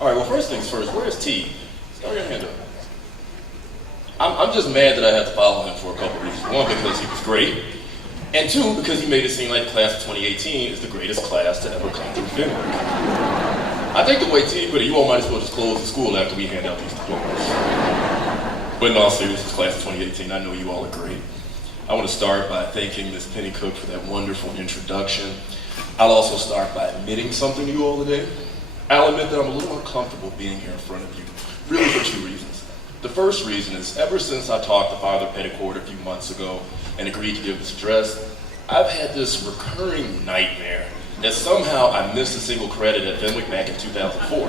All right, well, first things first, where's T? Throw your hand up. I'm just mad that I had to follow him for a couple reasons. One, because he was great, and two, because he made it seem like the class of 2018 is the greatest class to ever come through Fenwick. I think the way T put it, you all might as well just close the school after we hand out these diplomas. But in all seriousness, class of 2018, I know you all are great. I want to start by thanking Ms. Penny Cook for that wonderful introduction. I'll also start by admitting something to you all today. I'll admit that I'm a little uncomfortable being here in front of you, really for two reasons. The first reason is ever since I talked to Father Petticourt a few months ago and agreed to give this address, I've had this recurring nightmare that somehow I missed a single credit at Fenwick back in 2004.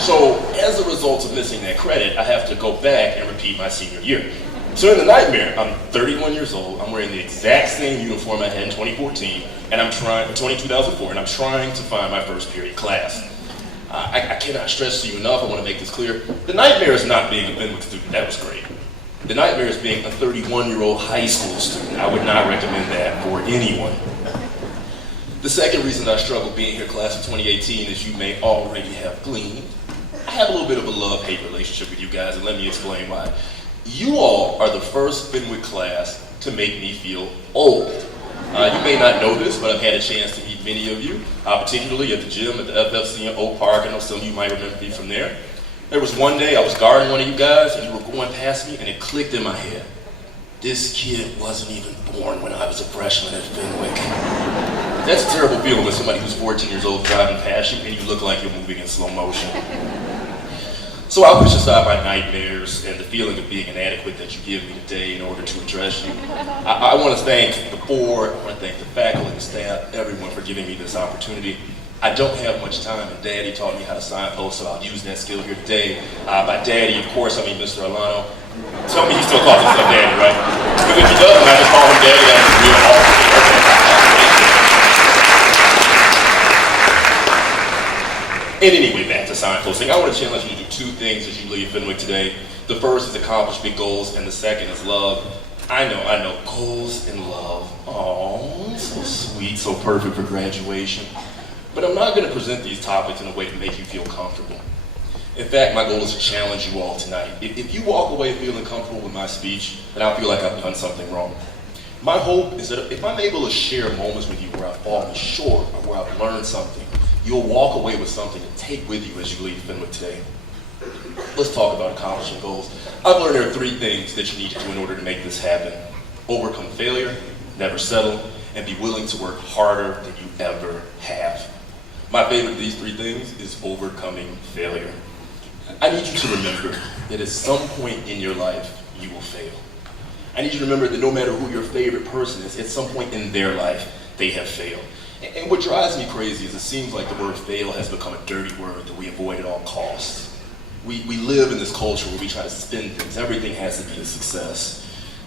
So as a result of missing that credit, I have to go back and repeat my senior year. So in the nightmare, I'm 31 years old, I'm wearing the exact same uniform I had in 2014, and I'm trying, 2004, and I'm trying to find my first period class. I cannot stress to you enough, I want to make this clear. The nightmare is not being a Fenwick student, that was great. The nightmare is being a 31-year-old high school student. I would not recommend that for anyone. The second reason I struggle being here class of 2018, as you may already have gleaned, I have a little bit of a love-hate relationship with you guys, and let me explain why. You all are the first Fenwick class to make me feel old. You may not know this, but I've had a chance to meet many of you, particularly at the gym at the FFC in Oak Park. I know some of you might remember me from there. There was one day I was guarding one of you guys, and you were going past me, and it clicked in my head. This kid wasn't even born when I was a freshman at Fenwick. That's a terrible feeling when somebody who's 14 years old driving past you, and you look like you're moving in slow motion. So I'll push aside my nightmares and the feeling of being inadequate that you give me today in order to address you. I want to thank the board, I want to thank the faculty and staff, everyone for giving me this opportunity. I don't have much time, and Daddy taught me how to signpost, so I'll use that skill here today. By Daddy, of course, I mean Mr. Alano. Tell me he still calls himself Daddy, right? Because if he doesn't, I just call him Daddy, that's real awesome. And anyway, back to signposting. I want to challenge you to do two things as you leave Fenwick today. The first is accomplish big goals, and the second is love. I know, goals and love. Oh, so sweet, so perfect for graduation. But I'm not going to present these topics in a way to make you feel comfortable. In fact, my goal is to challenge you all tonight. If you walk away feeling comfortable with my speech, then I'll feel like I've done something wrong. My hope is that if I'm able to share moments with you where I've fallen short or where I've learned something, you'll walk away with something to take with you as you leave Fenwick today. Let's talk about accomplishing goals. I've learned there are three things that you need to do in order to make this happen. Overcome failure, never settle, and be willing to work harder than you ever have. My favorite of these three things is overcoming failure. I need you to remember that at some point in your life, you will fail. I need you to remember that no matter who your favorite person is, at some point in their life, they have failed. And what drives me crazy is it seems like the word fail has become a dirty word that we avoid at all costs. We live in this culture where we try to spin things. Everything has to be a success.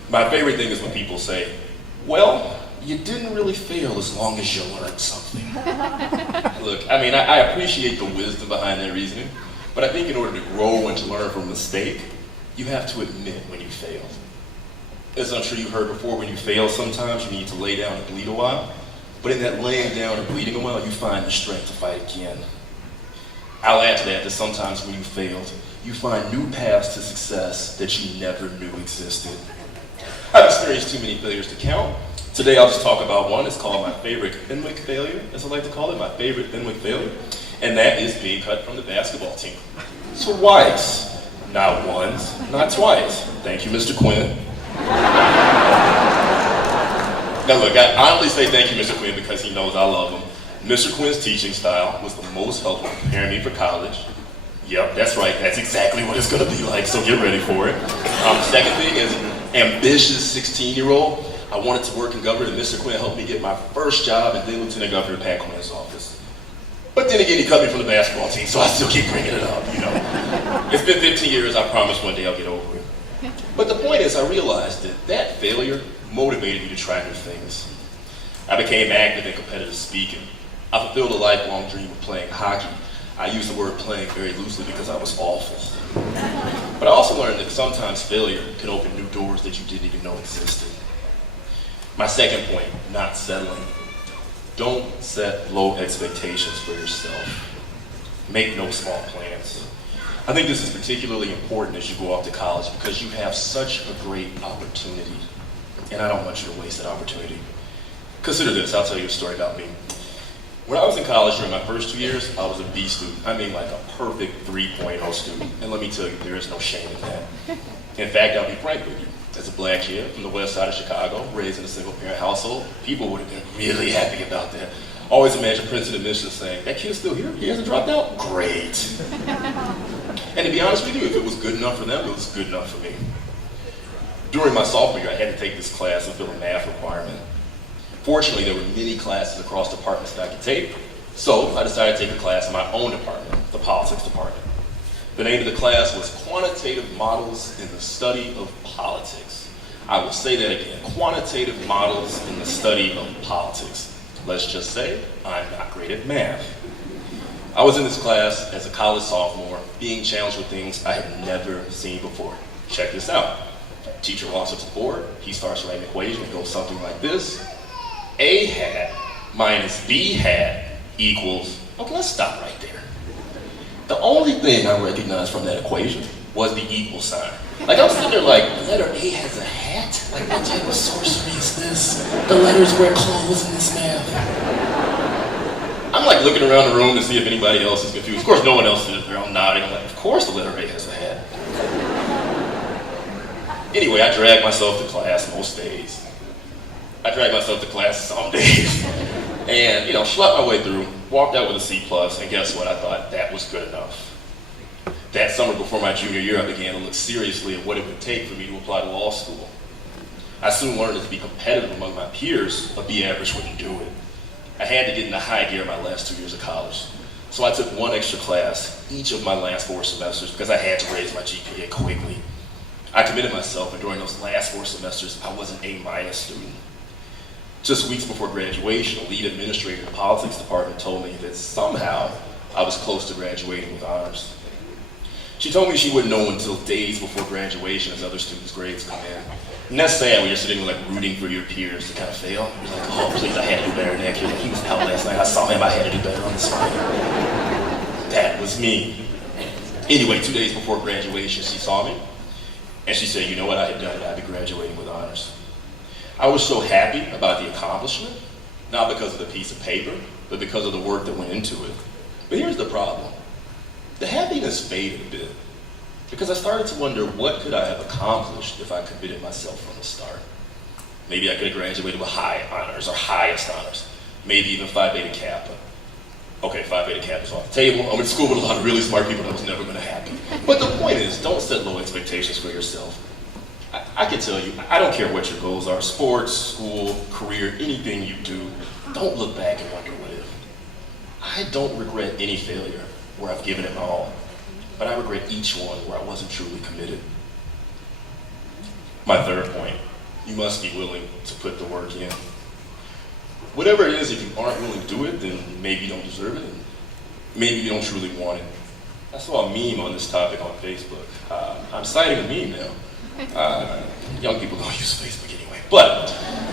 My favorite thing is when people say, well, you didn't really fail as long as you learned something. Look, I mean, I appreciate the wisdom behind that reasoning, but I think in order to grow and to learn from a mistake, you have to admit when you failed. As I'm sure you've heard before, when you fail sometimes you need to lay down and bleed a while. But in that laying down and bleeding a while, you find the strength to fight again. I'll add to that sometimes when you failed, you find new paths to success that you never knew existed. I've experienced too many failures to count. Today I'll just talk about one. It's called my favorite Fenwick failure, as I like to call it, my favorite Fenwick failure. And that is being cut from the basketball team. Twice. Not once, not twice. Thank you, Mr. Quinn. Now look, I only say thank you, Mr. Quinn, because he knows I love him. Mr. Quinn's teaching style was the most helpful preparing me for college. Yep, that's right, that's exactly what it's gonna be like, so get ready for it. Second thing is, ambitious 16-year-old, I wanted to work in government, and Mr. Quinn helped me get my first job and then Lieutenant Governor Pat Quinn's office. But then again, he cut me from the basketball team, so I still keep bringing it up, you know. It's been 15 years, I promise one day I'll get over it. But the point is, I realized that failure motivated me to try new things. I became active in competitive speaking. I fulfilled a lifelong dream of playing hockey. I use the word playing very loosely because I was awful. But I also learned that sometimes failure can open new doors that you didn't even know existed. My second point, not settling. Don't set low expectations for yourself. Make no small plans. I think this is particularly important as you go off to college because you have such a great opportunity, and I don't want you to waste that opportunity. Consider this, I'll tell you a story about me. When I was in college during my first 2 years, I was a B student. I mean like a perfect 3.0 student. And let me tell you, there is no shame in that. In fact, I'll be frank with you. As a black kid from the west side of Chicago, raised in a single parent household, people would have been really happy about that. Always imagine principal admissions saying, that kid's still here? He hasn't dropped out? Great. And to be honest with you, if it was good enough for them, it was good enough for me. During my sophomore year, I had to take this class and fill a math requirement. Fortunately, there were many classes across departments that I could take, so I decided to take a class in my own department, the politics department. The name of the class was Quantitative Models in the Study of Politics. I will say that again, Quantitative Models in the Study of Politics. Let's just say I'm not great at math. I was in this class as a college sophomore, being challenged with things I had never seen before. Check this out. Teacher walks up to the board, he starts writing an equation, it goes something like this. A hat minus B hat equals, okay, let's stop right there. The only thing I recognized from that equation was the equal sign. Like I'm sitting there like, the letter A has a hat? Like what type of sorcery is this? The letters wear clothes in this math. I'm like looking around the room to see if anybody else is confused. Of course no one else is there, I'm nodding. I'm like, of course the letter A has a hat. Anyway, I drag myself to class most days. I dragged myself to class some days and, schlepped my way through, walked out with a C+, and guess what? I thought that was good enough. That summer before my junior year, I began to look seriously at what it would take for me to apply to law school. I soon learned that to be competitive among my peers, a B average wouldn't do it. I had to get into high gear my last 2 years of college. So I took one extra class each of my last 4 semesters because I had to raise my GPA quickly. I committed myself, and during those last 4 semesters, I was an A- student. Just weeks before graduation, a lead administrator in the politics department told me that somehow I was close to graduating with honors. She told me she wouldn't know until days before graduation as other students' grades come in. And that's sad when you're sitting like rooting for your peers to kind of fail. You're like, oh please, I had to do better than that kid. He was out last night, I saw him, I had to do better on this final. That was me. Anyway, 2 days before graduation, she saw me, and she said, you know what I had done? I'd be graduating with honors. I was so happy about the accomplishment, not because of the piece of paper, but because of the work that went into it. But here's the problem. The happiness faded a bit, because I started to wonder what could I have accomplished if I committed myself from the start. Maybe I could have graduated with high honors or highest honors, maybe even Phi Beta Kappa. Okay, Phi Beta Kappa's off the table. I went to school with a lot of really smart people, that was never going to happen. But the point is, don't set low expectations for yourself. I can tell you, I don't care what your goals are, sports, school, career, anything you do, don't look back and wonder what if. I don't regret any failure where I've given it my all, but I regret each one where I wasn't truly committed. My third point, you must be willing to put the work in. Whatever it is, if you aren't willing to do it, then maybe you don't deserve it, and maybe you don't truly want it. I saw a meme on this topic on Facebook. I'm citing a meme now. Young people don't use Facebook anyway. But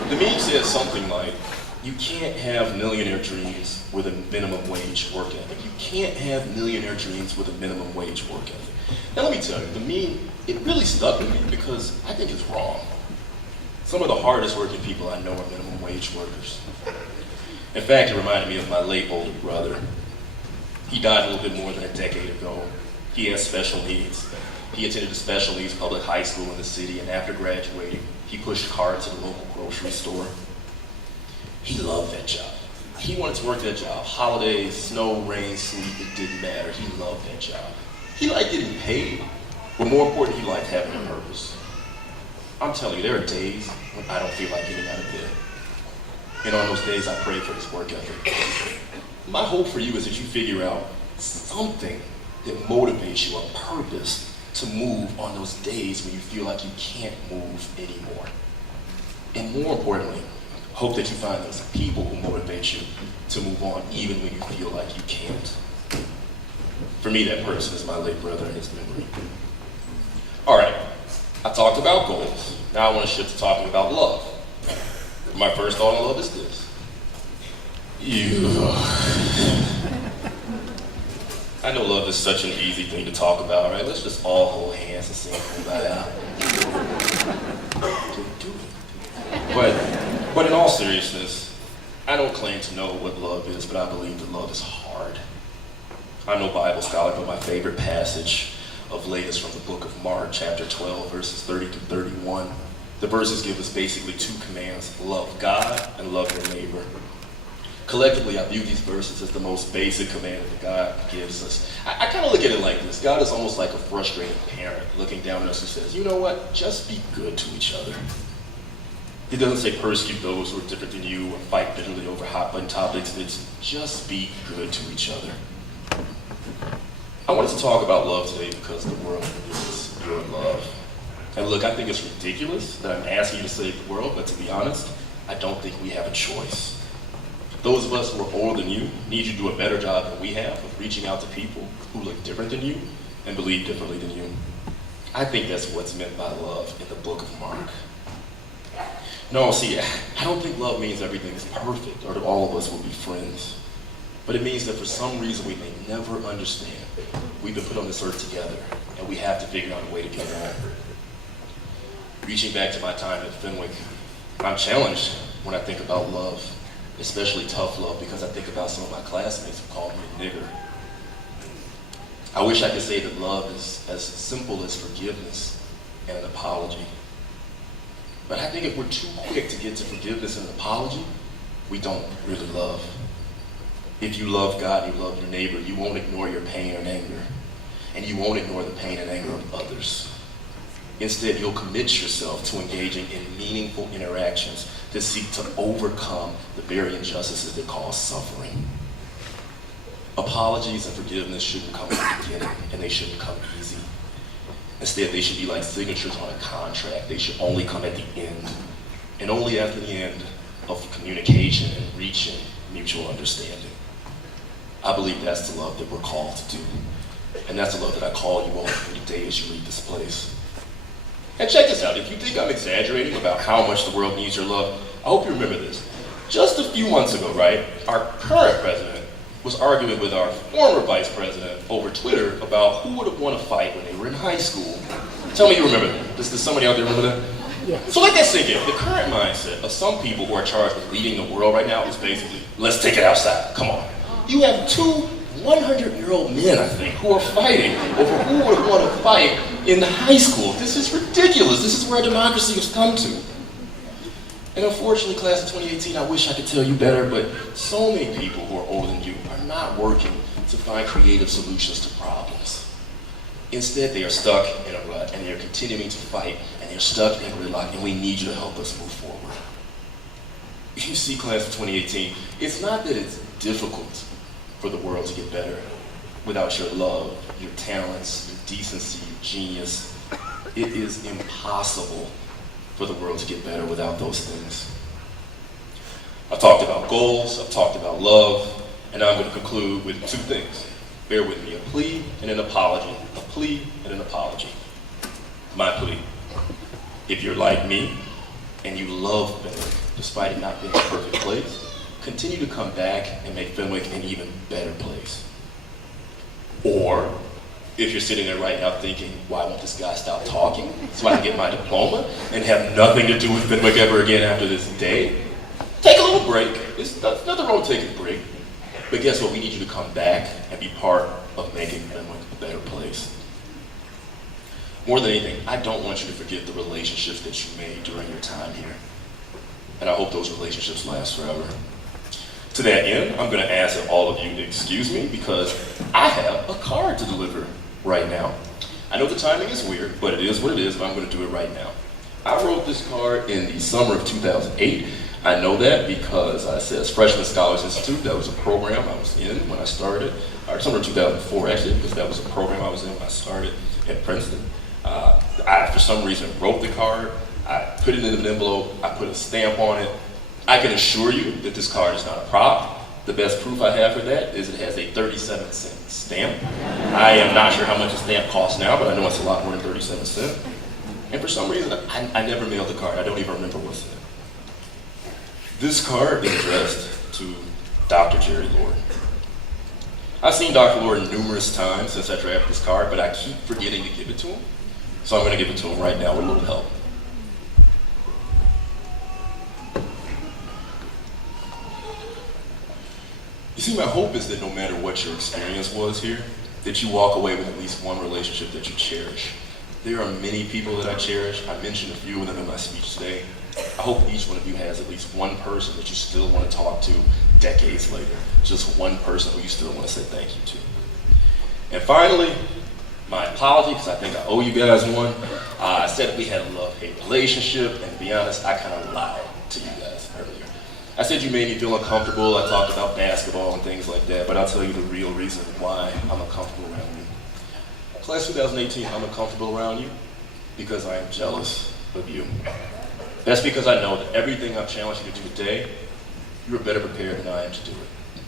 the meme says something like, you can't have millionaire dreams with a minimum wage work ethic. You can't have millionaire dreams with a minimum wage work ethic. Now let me tell you, the meme, it really stuck with me because I think it's wrong. Some of the hardest working people I know are minimum wage workers. In fact, it reminded me of my late older brother. He died a little bit more than a decade ago. He has special needs. He attended a special needs public high school in the city, and after graduating, he pushed carts at a local grocery store. He loved that job. He wanted to work that job. Holidays, snow, rain, sleet, it didn't matter. He loved that job. He liked getting paid, but more important, he liked having a purpose. I'm telling you, there are days when I don't feel like getting out of bed. And on those days, I pray for this work ethic. My hope for you is that you figure out something that motivates you, a purpose to move on those days when you feel like you can't move anymore. And more importantly, hope that you find those people who motivate you to move on even when you feel like you can't. For me, that person is my late brother and his memory. All right, I talked about goals. Now I want to shift to talking about love. My first thought on love is this. I know love is such an easy thing to talk about, right? Let's just all hold hands and sing Kumbaya. But in all seriousness, I don't claim to know what love is, but I believe that love is hard. I'm no Bible scholar, but my favorite passage of late is from the book of Mark, chapter 12, verses 30 to 31. The verses give us basically two commands: love God and love your neighbor. Collectively, I view these verses as the most basic command that God gives us. I kind of look at it like this. God is almost like a frustrated parent looking down at us who says, you know what, just be good to each other. He doesn't say persecute those who are different than you or fight bitterly over hot button topics. It's just be good to each other. I wanted to talk about love today because the world needs your love. And look, I think it's ridiculous that I'm asking you to save the world, but to be honest, I don't think we have a choice. Those of us who are older than you need you to do a better job than we have of reaching out to people who look different than you and believe differently than you. I think that's what's meant by love in the book of Mark. No, see, I don't think love means everything is perfect or that all of us will be friends. But it means that for some reason we may never understand. We've been put on this earth together, and we have to figure out a way to get along. Reaching back to my time at Fenwick, I'm challenged when I think about love. Especially tough love, because I think about some of my classmates who called me a nigger. I wish I could say that love is as simple as forgiveness and an apology. But I think if we're too quick to get to forgiveness and an apology, we don't really love. If you love God and you love your neighbor, you won't ignore your pain and anger. And you won't ignore the pain and anger of others. Instead, you'll commit yourself to engaging in meaningful interactions that seek to overcome the very injustices that cause suffering. Apologies and forgiveness shouldn't come at the beginning, and they shouldn't come easy. Instead, they should be like signatures on a contract. They should only come at the end, and only after the end of communication and reaching mutual understanding. I believe that's the love that we're called to do, and that's the love that I call you all to today as you leave this place. And check this out, if you think I'm exaggerating about how much the world needs your love, I hope you remember this. Just a few months ago, right, our current president was arguing with our former vice president over Twitter about who would have won a fight when they were in high school. Tell me you remember that. Does somebody out there remember that? Yeah. So let that sink in. The current mindset of some people who are charged with leading the world right now is basically, let's take it outside, come on. You have two 100-year-old men, I think, who are fighting over who would have won a fight in high school. This is ridiculous. This is where democracy has come to. And unfortunately, class of 2018, I wish I could tell you better, but so many people who are older than you are not working to find creative solutions to problems. Instead, they are stuck in a rut, and they're continuing to fight, and they're stuck in gridlock, and we need you to help us move forward. You see, class of 2018, it's not that it's difficult for the world to get better without your love, your talents, your decency, your genius. It is impossible for the world to get better without those things. I've talked about goals, I've talked about love, and I'm going to conclude with two things. Bear with me, a plea and an apology. A plea and an apology. My plea. If you're like me and you love Fenwick, despite it not being a perfect place, continue to come back and make Fenwick an even better place. Or, if you're sitting there right now thinking, why won't this guy stop talking so I can get my diploma and have nothing to do with Fenwick ever again after this day? Take a little break. There's nothing wrong with taking a break. But guess what? We need you to come back and be part of making Fenwick a better place. More than anything, I don't want you to forget the relationships that you made during your time here. And I hope those relationships last forever. To that end, I'm going to ask that all of you excuse me because I have a card to deliver right now. I know the timing is weird, but it is what it is, but I'm going to do it right now. I wrote this card in the summer of 2008. I know that because it says Freshman Scholars Institute. That was a program I was in when I started, or summer of 2004 actually, because that was a program I was in when I started at Princeton. I, for some reason, wrote the card. I put it in an envelope. I put a stamp on it. I can assure you that this card is not a prop. The best proof I have for that is it has a 37-cent stamp. I am not sure how much a stamp costs now, but I know it's a lot more than 37 cents. And for some reason, I never mailed the card. I don't even remember what's in it. This card is addressed to Dr. Jerry Lord. I've seen Dr. Lord numerous times since I drafted this card, but I keep forgetting to give it to him. So I'm going to give it to him right now with a little help. You see, my hope is that no matter what your experience was here, that you walk away with at least one relationship that you cherish. There are many people that I cherish. I mentioned a few of them in my speech today. I hope each one of you has at least one person that you still want to talk to decades later. Just one person who you still want to say thank you to. And finally, my apology, because I think I owe you guys one. I said that we had a love-hate relationship, and to be honest, I kind of lied to you guys earlier. I said you made me feel uncomfortable. I talked about basketball and things like that, but I'll tell you the real reason why I'm uncomfortable around you. Class 2018, I'm uncomfortable around you because I am jealous of you. That's because I know that everything I've challenged you to do today, you are better prepared than I am to do it.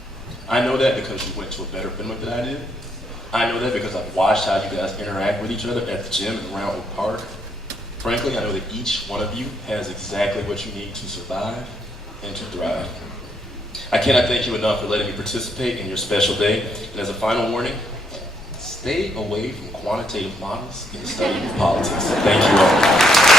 I know that because you went to a better Fenwick than I did. I know that because I've watched how you guys interact with each other at the gym and around the park. Frankly, I know that each one of you has exactly what you need to survive and to thrive. I cannot thank you enough for letting me participate in your special day. And as a final warning, stay away from quantitative models in the study of politics. Thank you all.